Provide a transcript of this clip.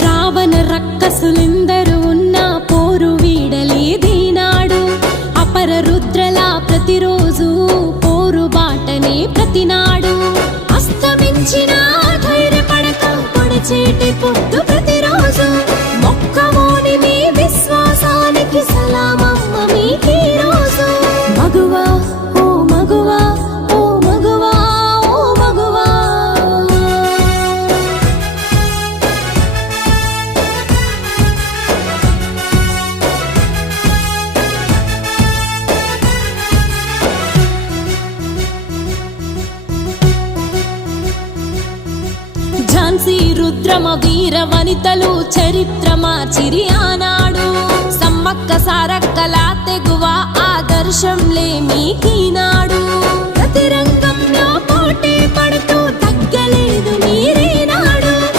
రావణ రక్కసులెందరూ ఉన్న పోరు వీడలేదీనాడు. అపర రుద్రలా ప్రతిరోజు పోరు బాటనే ప్రతినాడు. అస్తమించిన ధైర్యపడక పొడిచేటి పొద్దు ప్రతిరోజు. మొక్కమోని మీ విశ్వాసానికి సలామమ్మ మీకీ రోజు. మగువా ఓ మగువా ఓ మగువా ఓ మగువా. ఝాన్సీ రుద్రమ వీర వనితలు చరిత్ర మార్చిరి ఆనాడు. సమ్మక్క సారక్కల తెగువ ఆదర్శంలే మీకీనాడు. ప్రతి రంగంలో పోటీ పడుతూ